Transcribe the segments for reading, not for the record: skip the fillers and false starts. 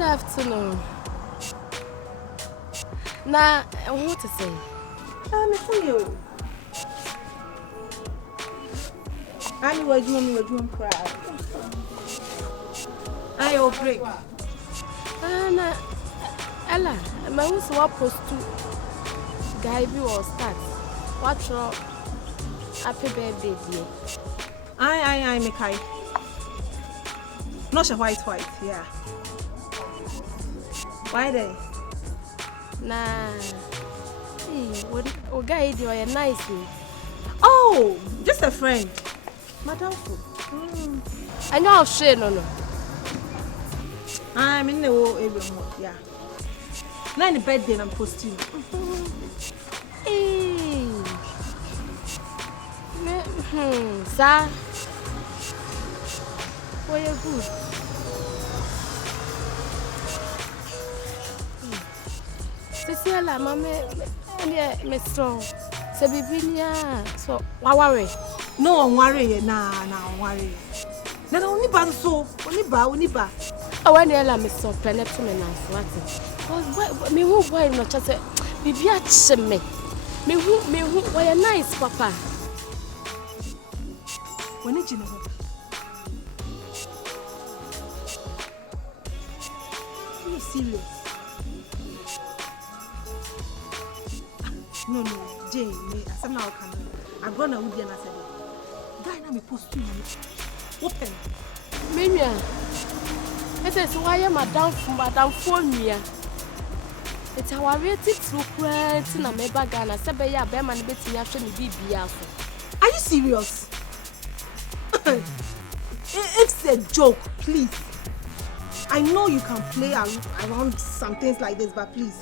Good afternoon. Now, what to say? I'm for you. Anyway, you cry. I will break. Anna, Ella, my who's supposed to guide you or start. What's your happy birthday, dear? I, Mikai. Not a white, yeah. Why they? Nah. Hey, what guy you are nice. Oh, just a friend. Madam. I know I'll share, no. I'm in the war every month, yeah. Now the birthday I'm posting. Hey. Sir. Oh, you're good. Cecilia, me strong. So so why worry? No, I'm worried. Nah, I'm worried. No, only bad so, only bad. Oh, when you me so planet to me nice, what? Me who boy not just say, Bibi at me who why nice, Papa. When did you know? Are you serious? No, Jane, me, I said now I'm gonna would be an answer. Guy, now me post to you. Open. Maybe. It is why I'm Madame phone me. It's how I rated through friends in a meba Ghana. Sabaya Beman betting after me be. Are you serious? It's a joke, please. I know you can play around some things like this, but please.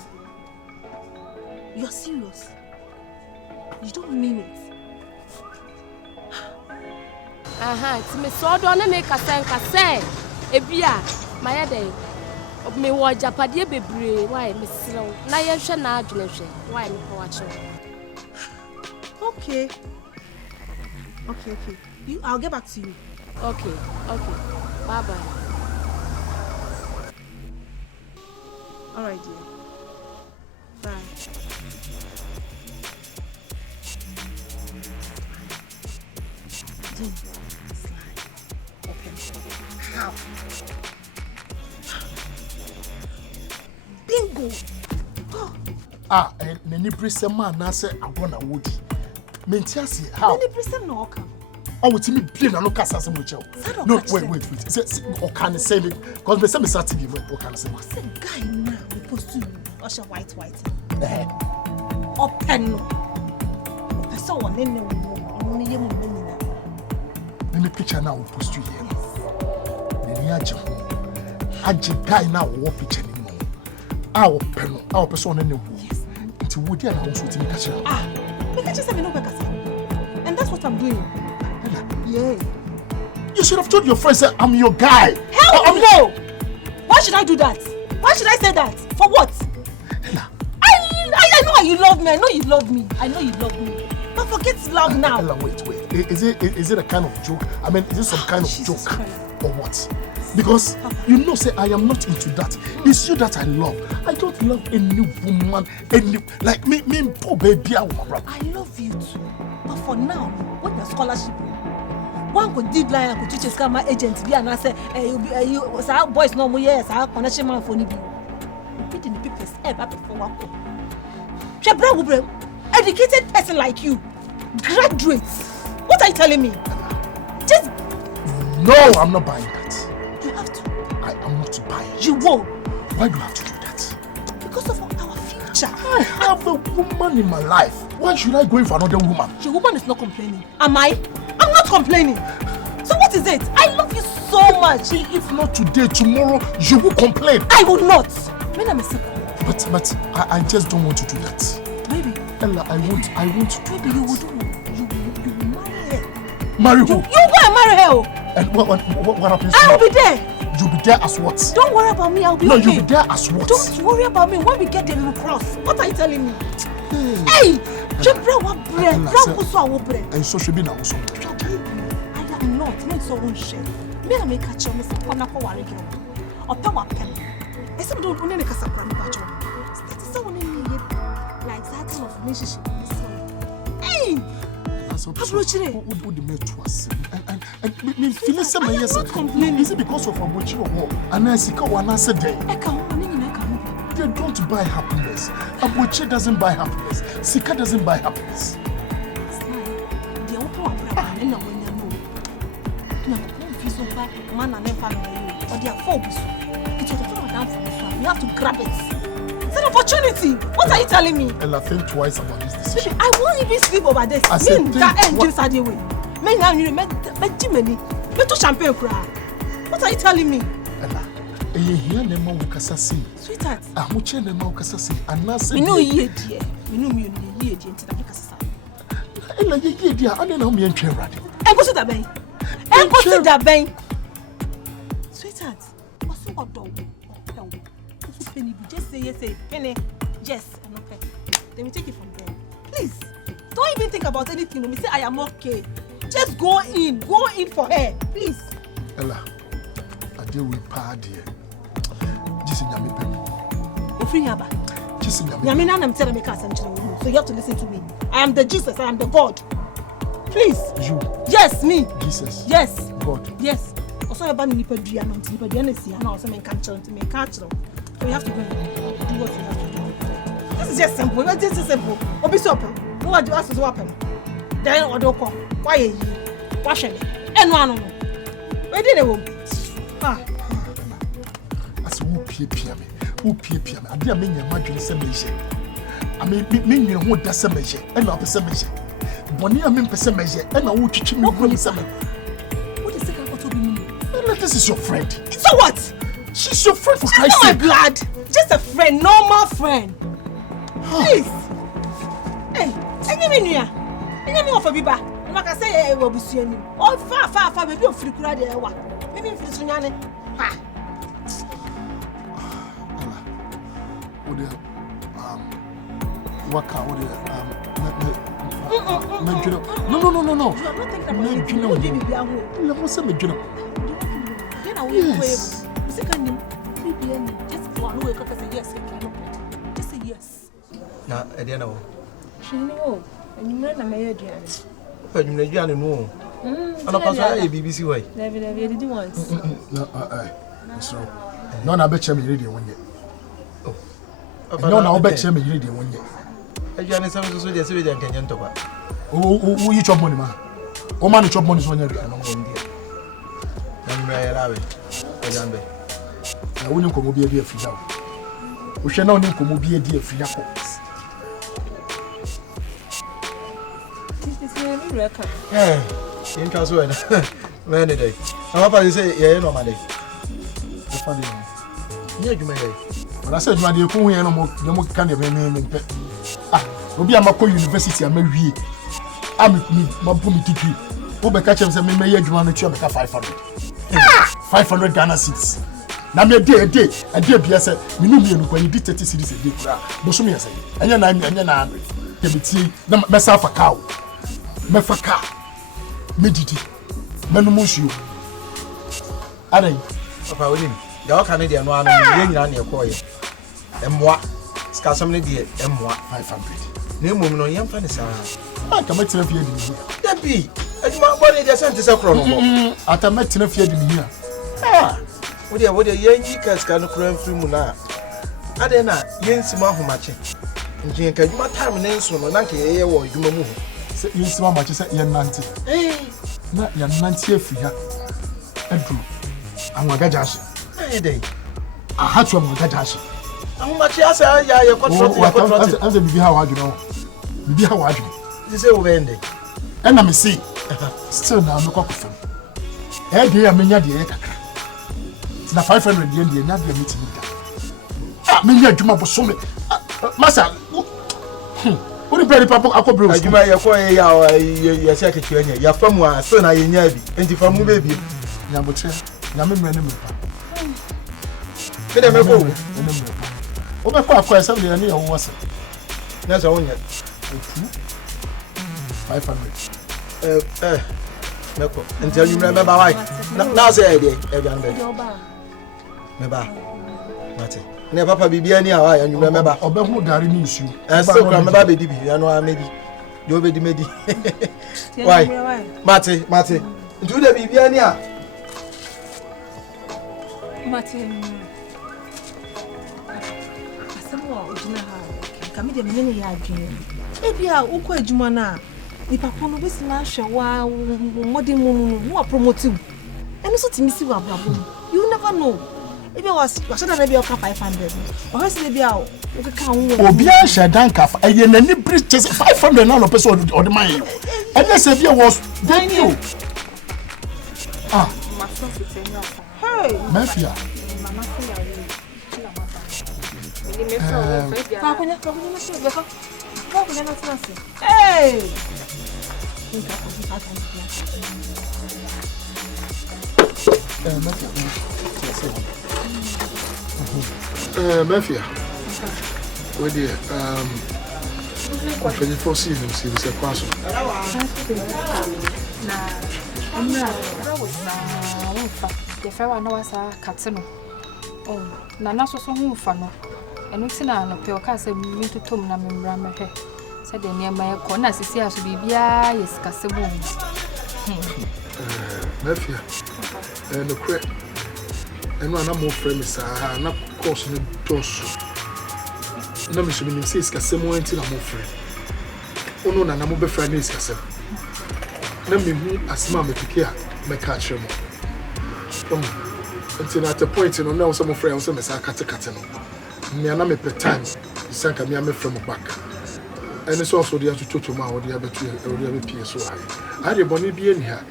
You're serious. You don't mean it. It's me so don't make a say. Ebia, my day. Me watch Japadia bebre. Why, Miss Slow? Now you shall not do it. Why, me watching? Okay. I'll get back to you. Okay. Bye-bye. All right, dear. Bye. Jane, slide. Open. How? Bingo! Oh. Many prison man now say I wanna wood. Mentiasi, how? Many prison no come. Oh, it's me being a look at some much. No, wait. Or can I say it? Because me say me start to be what can I say? What's the guy now? We post to Usher white. Open. I saw one in the picture now we post to here. The guy now what picture anymore. Our person in the yes. It's would you also to me catch me catch say me no better. And that's what I'm doing. Yeah. You should have told your friends that I'm your guy. Hell no! Why should I do that? Why should I say that? For what? Ella. I know you love me. I know you love me. But forget love now. Ella, wait. Is it a kind of joke? I mean, is it some kind of Jesus joke? Christ. Or what? Because you know, say I am not into that. It's you that I love. I don't love any woman, like me, poor baby. I love you too. But for now, when your scholarship, one could deadline and could teach a scammer agent be and I say, you boys no more yes, our connection man for you. Read in the papers ever before one. Educated person like you, graduates. What are you telling me? Just no, I'm not buying that. You have to. I am not buying. You won't. Why do you have to do that? Because of our future. I have a woman in my life. Why should I go in for another woman? Your woman is not complaining. Am I? I'm not complaining. So what is it? I love you so much. If not today, tomorrow, you will complain. I will not. When I'm a But I just don't want to do that. Baby. Ella, I want to do Baby, you will do. You will marry her. Marry who? You go and marry her. And what happens? I will be there. You'll be there as what? Don't worry about me. I'll be okay. No, you'll be there as what? Don't worry about me. When we get there, we will cross. What are you telling me? Hey! Jebra wa bread. And so should be now. I am not so own share. Me na make catch me say kona ko ware girl. Ope wa pen. I said don't want to Casapran Pacho. That is someone in me like that of relationship. Hey! Approach it. What would make to us? And me feel some yes. Is it because of a watch or war? And I see one answer day. They don't buy happiness. A watch doesn't buy happiness. Sika doesn't buy happiness. Man and family, or they are folks. It will fall down from the floor. You have to grab it. It's an opportunity. What are you telling me? Ella, think twice about this decision. I won't even sleep over this. I said, that engine started away. Men now you met Jimmy. Let champagne cry. What are you telling me? Ella, here Nema Wukasasi. Sweetheart. Amuche Nema Wukasasi. And now say, no, ye dear. You know me, ye dear, into the Wukasasa. Ella, ye dear, I don't know me and Cherad. And go to the bank. And go to the bank. Sweetheart, what's the matter? Just say yes, say Penny. Yes, I'm okay. Then we take it from there. Please, don't even think about anything. When we say I am okay, just go in for her, please. Ella, I deal with party. Just in Yami Penny. If you have just in Yami, I'm telling me, so you have to listen to me. I am the Jesus. I am the God. Please. You. Yes, me. Jesus. Yes. God. Yes. Also, I'm about to nip a diamond. Nip a diamond. And also, I'm catching. So you have to go and do what you have to do. This is just simple. This is simple. Obi so open. No one do ask us open. Then odo come. Why you? Wash it. And no. Where did they go? As who pia me. I dey me nya madwene se meje. I mean me ho da se meje. E na opese meje. Boni am pese meje. E na wo twitwi me ho se meje. What is second what obi me? This is your friend. So what? She's your friend for Christ's sake. She's not my blood. Just a friend, normal friend. Please. Hey, Enyaminia. Enyami of a biba. I'm not gonna say hey, we'll be seeing you. Oh, far, maybe you're free crowd there. Maybe if it's Sunyane. Ha. Waka, no. You are not thinking about yes. Just one way, say yes, just say yes. Now, I don't know. She know, and you know, I'm a Adrian. But you know, I'm not a BBC way. Never did you once. No, so no, I bet you me ready one year. No, I bet you me ready 1 year. I just have to say, yes, we don't get into it. Oh, you chop money, man. Oh, man, chop money is 1 year. Then I allow it. I wouldn't come be a dear free out. We shall not come be a dear free out. Eh, in Castle, many days. How about you say, yeah, no, my day? Yeah, you may. But I said, my dear, come here no more kind of name. Ah, will be a Mako University, I'm a wee. I'm my boomy degree. Who be catch him say, may you want to 500. 500 Ghana cedis. Na me day a day be say me no me when you did 30 cedis a day kura bo so me say anya na 100 ke be tie na me sa fa cow me fa car me didi me no musuo adai papa woni ya o kan dey no anu ye nyina na e koye emwa ska som ne dey emwa 500 na emom no yem fa ne sa aka me tira fie di ni da bi aduma body dey sent se kro no mo ata me tira fie di ni What are young cats can cram through na? I don't know, Yensima Homachi. And you can do my time and answer no Nanky or you move. Say Yensima much is young Nancy. Eh, not young Nancy free. Andrew, I'm a gajashi. A day. I had to gajashi. How much I say, yeah, you're quite as a baby. How you know? Be how are you? This is over ending. And I'm a see. Still now, no cock from. Eh, dear, I mean, na 500 yen dey na be meeting me. Ah, me nya adwuma boso me. Masa. Ori pere papa akobro. Adwuma ye ko ya se akekire nya. Ya famu a so na ye nya bi. Enti famu be bi. Nya botre. Nya me mre ne me pa. Me dem ko. O be ko akwa se me ne ye wo wase. Na so wonya. 500. Nako. Enti adwuma me ba wai. Na say e dey e bi an be. Meba. Mate. Ne papa bibia ni awa ya nwuma meba. Obehu dare ni nsu. So kwa meba be di bi ya no amedi. Yo be di medi. Why? Mate. Ntu de bibia ni a. Mate. Asamu ojina ha. Kami de mene ya adwene. Ebia ukọ adwuma na. Nipa kono besi na hwe wa modern mu wa promote. Eno so timisi wa brabo. You never know. Ebia was na be offer 500. O hasi de bia o ka ho. Obi a shedan ka eye nani bridge 500 na no person o de man. Ene se bia was thank you. Ah. Hey. Mafia. Mama feel Hey! Mafia. Where dear? 24 seasons, see the pass. The fair one was a catino. Oh, Nana so who fano. And we seen a pure castle me to Tom Namram. Said the near my corner, Cecilia to be via yes, Cassabon. Mafia. And the crack. And one more friends are not crossing the doors. No, Miss Minnie says Cassamo until I'm more friend. Oh, no, I'm a friend is Cassam. Let me move as mamma to care, my catch him. Until at a point, you know, some of friends, some as I cut a catano. Me and I'm a pet time, you sank me from a back. And it's also the other two tomorrow, the other two, or the other PSO. I had a bonny be in here.